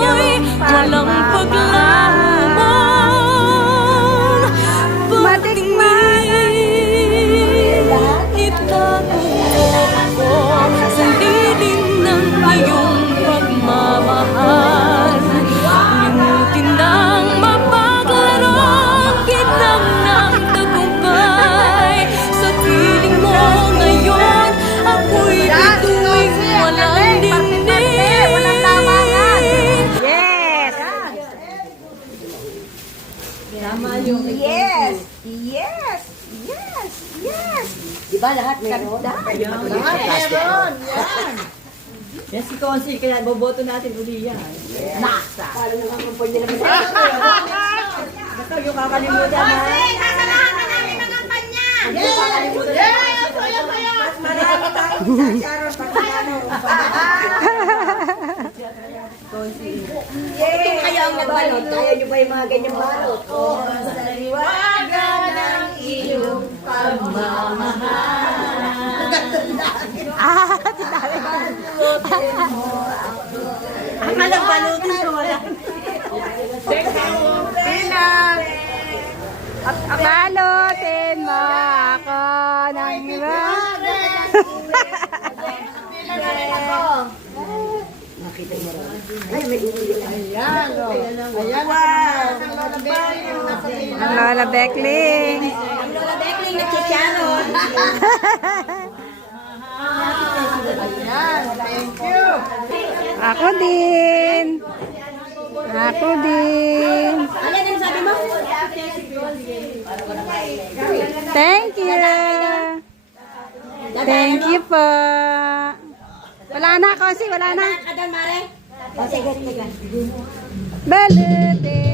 iyong pagmamahal. Patingin, itago ko sa lilim ng iyong pagmamahal. Limutin ng mapaglaro kitang ng tagumpay. Sa piling mo ngayon, ako'y bituing walang dingding. Yes! Yes! Yes! Yes! Yes! Diba lahat meron? Lahat meron. yan! Yan si Consi, kaya boboto natin uli yan. Nasa! Para naman kung pwede naman. Basta yung kakalimutan ha. Kasalahan ka namin ng kampanya! Yung kakalimutan na. Mas marami tayong sasaron pagkano. Ito kayo ang nagbalot. Kaya nyo ba yung mga ganyang balot? Oo. Sa liwagan ng iyong Ang malang balutin ko wala. Balutin mo ako ng iba. Nakita mo rin. Ay, may uwi. Ayan, o. Ayan, Ang Lola Beckling. Ang Lola Beckling nagsicharon. Ayan, thank you. Ako din. Ako din. Ano yung sabi mo? Thank you. Thank you po. Wala na, Kosi. Wala na. Adan, Mare? O, sige, sige. Balutin.